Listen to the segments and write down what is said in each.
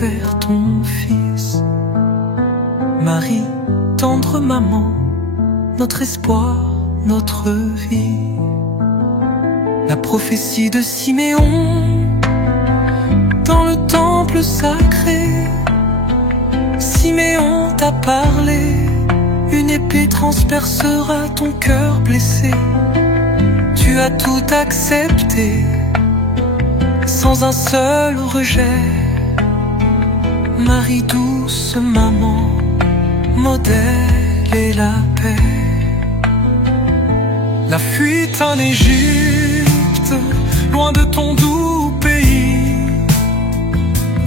vers ton Fils. Marie, tendre maman, notre espoir, notre vie. La prophétie de Siméon dans le temple sacré. Siméon t'a parlé, une épée transpercera ton cœur blessé. Tu as tout accepté, sans un seul rejet. Marie douce maman, modèle et la paix. La fuite en Égypte, loin de ton doux pays.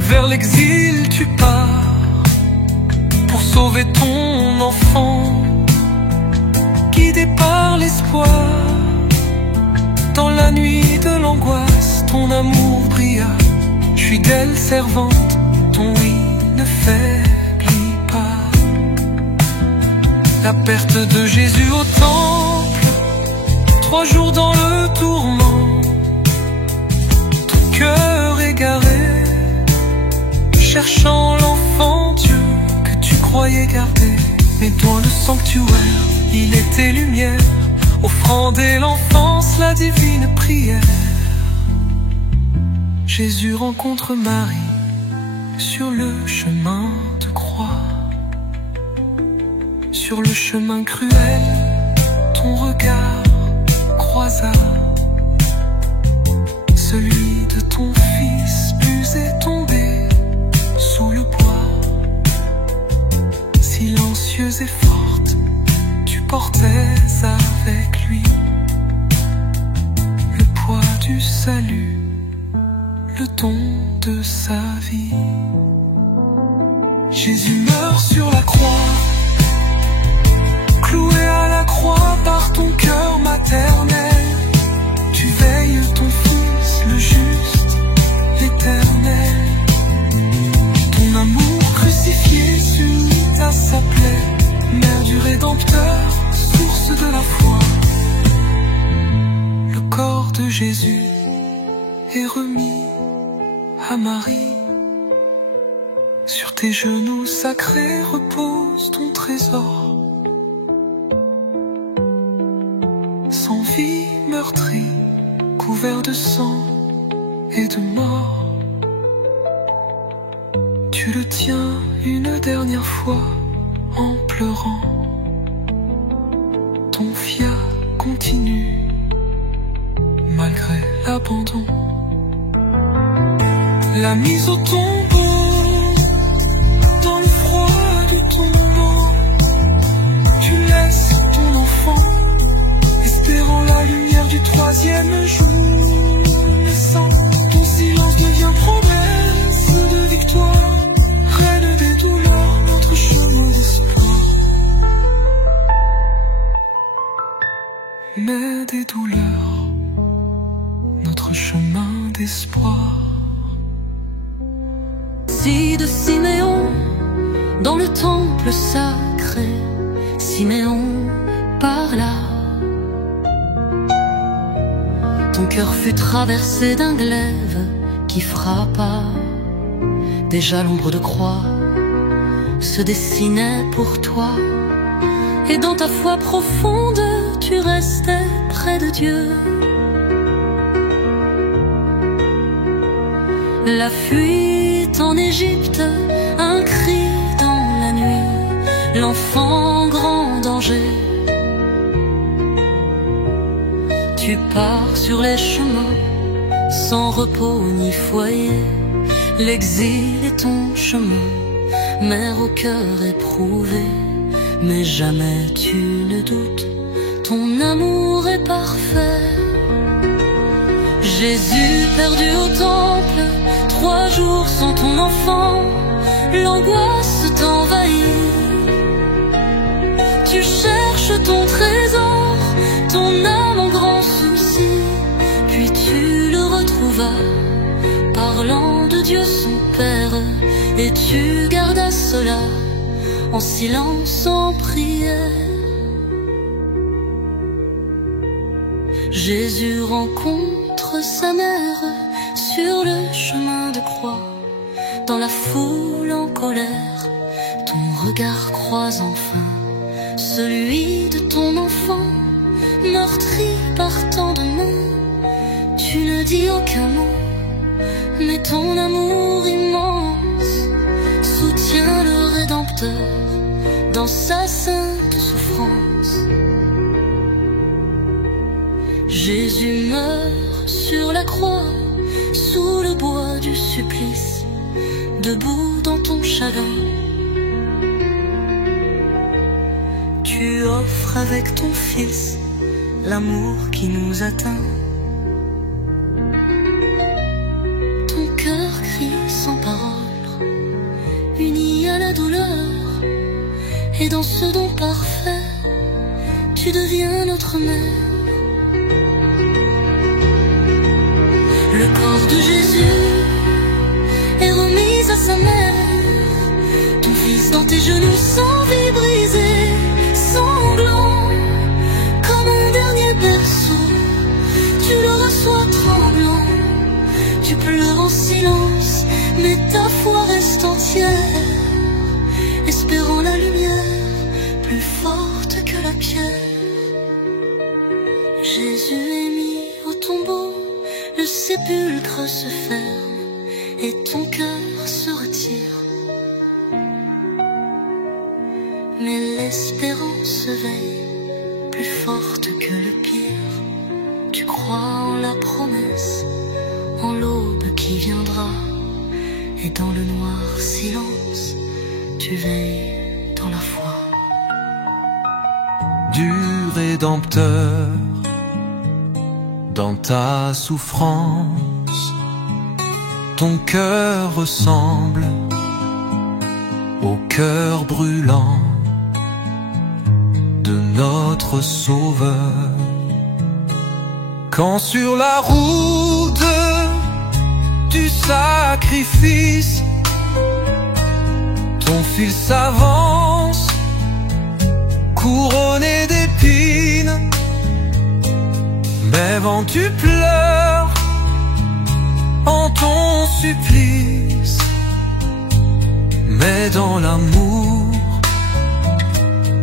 Vers l'exil tu pars, pour sauver ton enfant. Guidé par l'espoir, dans la nuit de l'angoisse, ton amour brilla. Fidèle servante, ton oui ne faiblit pas. La perte de Jésus au temple, 3 jours dans le tourment. Ton cœur égaré, cherchant l'enfant Dieu que tu croyais garder. Mais dans le sanctuaire, il était lumière, offrant dès l'enfance la divine prière. Jésus rencontre Marie sur le chemin de croix. Sur le chemin cruel, ton regard croisa celui de ton Fils, usé, tombé sous le bois. Silencieuse et forte, tu portais avec lui le poids du salut, le don de sa vie. Jésus meurt sur la croix, cloué à la croix par ton cœur maternel. Tu veilles ton Fils, le juste, l'éternel. Ton amour crucifié s'unit à sa plaie, mère du Rédempteur, source de la foi. Le corps de Jésus est remis à Marie. Sur tes genoux sacrés repose ton trésor. Sans vie meurtri, couvert de sang et de mort. Tu le tiens une dernière fois en pleurant. Ton fiat continue malgré l'abandon. La mise au tombeau, dans le froid du tombeau, tu laisses ton enfant, espérant la lumière du 3e jour. Naissant, ton silence devient promesse de victoire, reine des douleurs, notre chemin d'espoir. Mais des douleurs, notre chemin d'espoir. Si de Siméon, dans le temple sacré, Siméon parla. Ton cœur fut traversé d'un glaive qui frappa. Déjà l'ombre de croix se dessinait pour toi. Et dans ta foi profonde, tu restais près de Dieu. La fuite en Égypte, un cri dans la nuit, l'enfant en grand danger. Tu pars sur les chemins, sans repos ni foyer. L'exil est ton chemin, mère au cœur éprouvé. Mais jamais tu ne doutes, ton amour est parfait. Jésus perdu au temple, 3 jours sans ton enfant, l'angoisse t'envahit. Tu cherches ton trésor, ton âme en grand souci, puis tu le retrouvas, parlant de Dieu son Père, et tu gardas cela en silence, en prière. Jésus rencontre sa mère sur le chemin de croix. dans la foule en colère, ton regard croise enfin celui de ton enfant, meurtri par tant de mots. Tu ne dis aucun mot, mais ton amour immense soutient le Rédempteur dans sa sainte souffrance. Jésus meurt sur la croix, sous le bois du supplice, debout dans ton chagrin. Tu offres avec ton Fils l'amour qui nous atteint. Ton cœur crie sans parole, uni à la douleur, et dans ce don parfait, tu deviens notre mère. Le corps de Jésus est remis à sa mère, ton Fils dans tes genoux sans vie brisée, sanglant comme un dernier berceau. Tu le reçois tremblant, tu pleures en silence, mais ta foi reste entière, espérant la lumière plus forte que la pierre. Jésus est mis au tombeau, le sépulcre se ferme et ton cœur se retire. Mais l'espérance veille, plus forte que le pire. Tu crois en la promesse, en l'aube qui viendra, et dans le noir silence, tu veilles dans la foi. Du Rédempteur, dans ta souffrance, ton cœur ressemble au cœur brûlant de notre Sauveur. Quand sur la route du sacrifice, ton Fils s'avance, couronné d'épines, mais vent tu pleures en ton supplice, mais dans l'amour,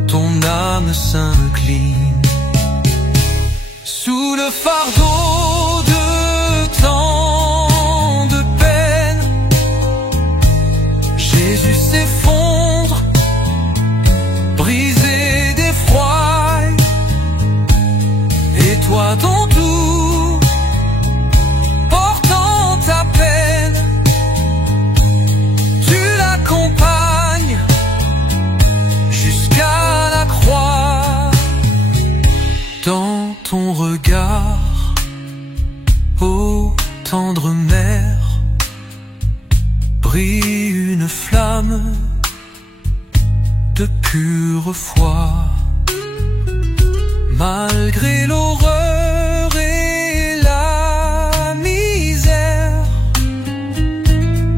ton âme s'incline. Sous le fardeau de tant de peine, Jésus s'effondre, brisé d'effroi, et toi ton tour, portant ta peine, tu l'accompagnes jusqu'à la croix. Dans ton regard, ô tendre mère, brille une flamme de pure foi. Malgré l'horreur et la misère,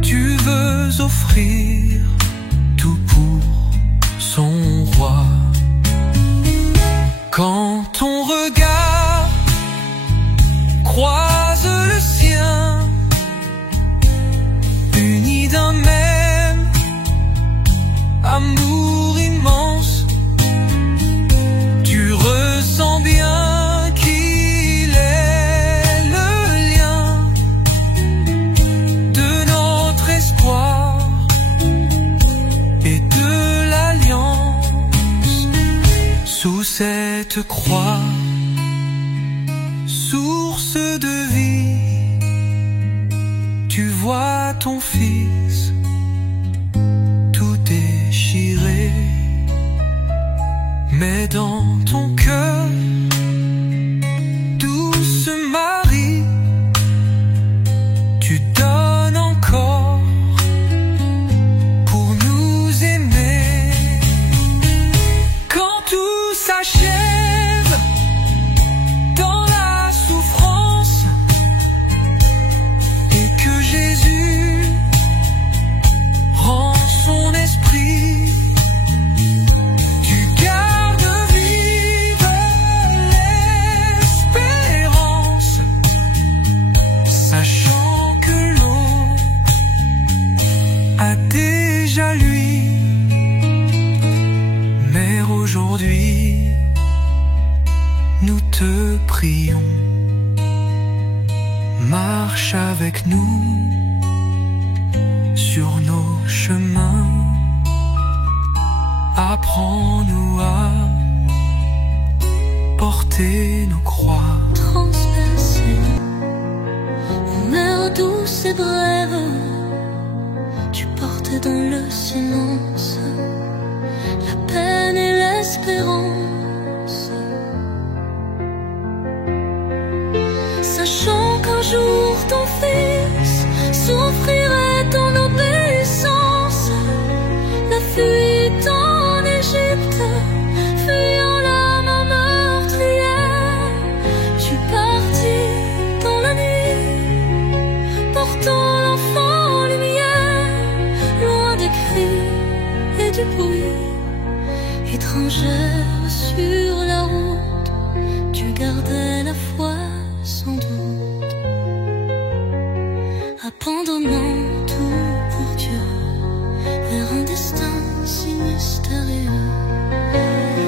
tu veux offrir tout pour son roi. Quand ton regard croise le sien, unis d'un même amour immense, tu ressens bien qu'il est le lien de notre espoir et de l'alliance. Sous cette croix, source de vie, tu vois ton Fils tout déchiré, mais dans ton cœur, douce Marie, tu donnes encore pour nous aimer. Quand tout s'achève dans la souffrance et que Jésus rend son esprit, tu gardes vie déjà lui. Mère, aujourd'hui, nous te prions, marche avec nous sur nos chemins, apprends-nous à porter nos croix. Transpercée, mère douce et brève, tu portais dans le silence la peine et l'espérance, sachant qu'un jour ton fils souffrirait en obéissance, la fuite en Égypte, fuyant la main meurtrière. Tu partis dans la nuit, portant l'enfant en lumière, loin des cris et du bruit. Étrangère sur la route, tu gardais la foi sans doute, abandonnant tout pour Dieu, vers un destin si mystérieux.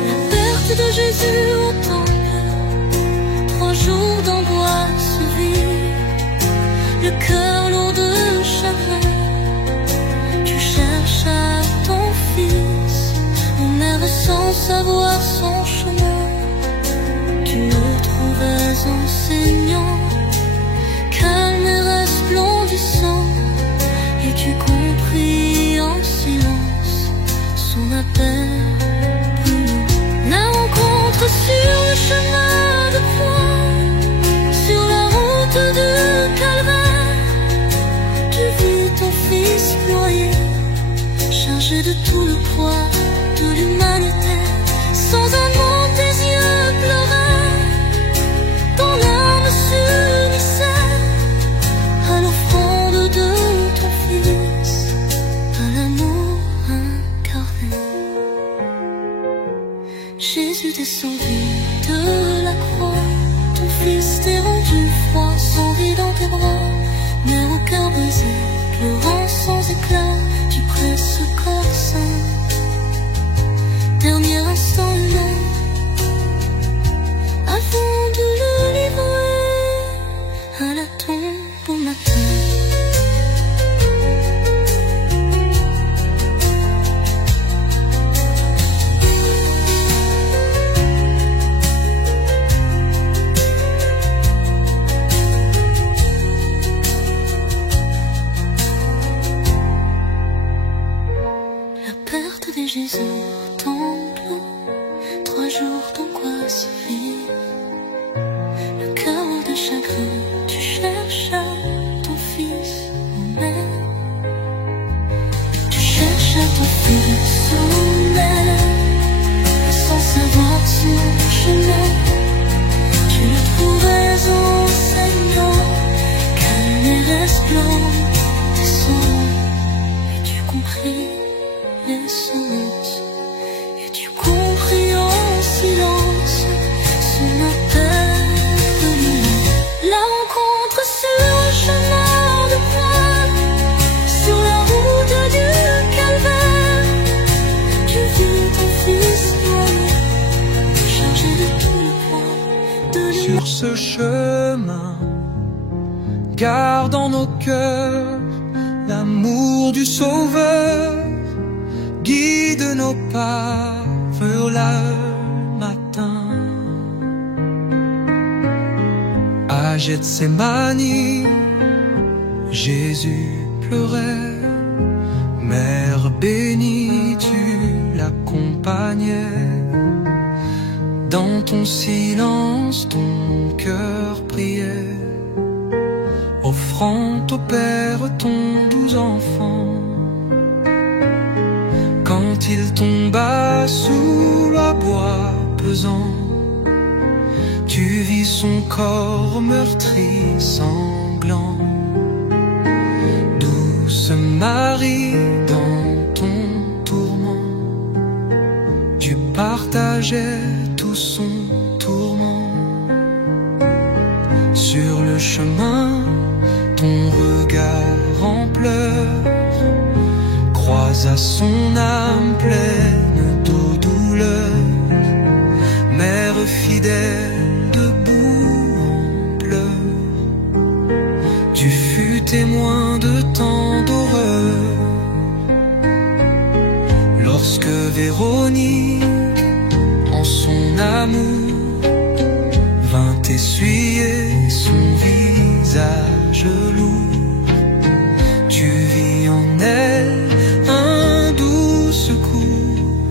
La perte de Jésus au temple, 3 jours d'angoisse vive, le cœur lourd de chagrin, tu cherchas ton fils, mère sans savoir son chemin. Tu le trouvais enseignant, calme et resplendissant, et tu compris en silence son appel. La rencontre sur le chemin de croix, sur la route de Calvaire, tu vis ton fils noyé, chargé de tout le poids de l'humanité, sans un mot tes yeux pleuraient, ton âme s'unissait à l'offrande de ton fils, à l'amour incarné. Jésus descendu de la croix, ton fils t'est rendu froid, sans vie dans tes bras, mère au cœur brisé, pleurant sans éclat, tu presses ce corps saint. Dernier instant humain, avant de le livrer à la tombe au matin. La perte de Jésus au temple, 3 jours d'angoisse vive, le cœur de chagrin, tu cherches ton fils, mère. Tu cherches ton fils, mère, sans savoir son chemin. Tu le trouvais enseignant, calme et resplendissant, et tu compris l'essence, et tu compris en silence son appel de lumière. La rencontre sur le chemin de croix, sur la route du Calvaire, tu vis ton fils noyé, chargé de tout le poids de Sur l'humanité. ce chemin, garde en nos cœurs l'amour du Sauveur, guide nos pas vers le matin. À Gethsémani, Jésus pleurait, mère bénie, tu l'accompagnais. Dans ton silence, ton cœur priait, offrant au Père ton doux enfant. Quand il tomba sous le bois pesant, tu vis son corps meurtri, sanglant. Douce Marie, dans ton tourment, tu partageais tout son tourment. Sur le chemin, ton regard en pleurs croisa son âme pleine d'eau douleur. Mère fidèle, debout en pleurs, tu fus témoin de tant d'horreur. Lorsque Véronique, en son amour, vint essuyer son visage lourd, tu vis en elle un doux secours,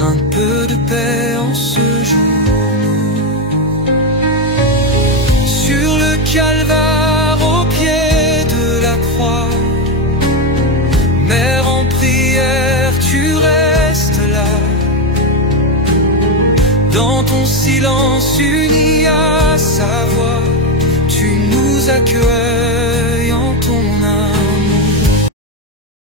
un peu de paix en ce jour. Sur le calvaire, au pied de la croix, Mère en prière, tu restes là. Dans ton silence uni à sa voix, tu nous accueilles.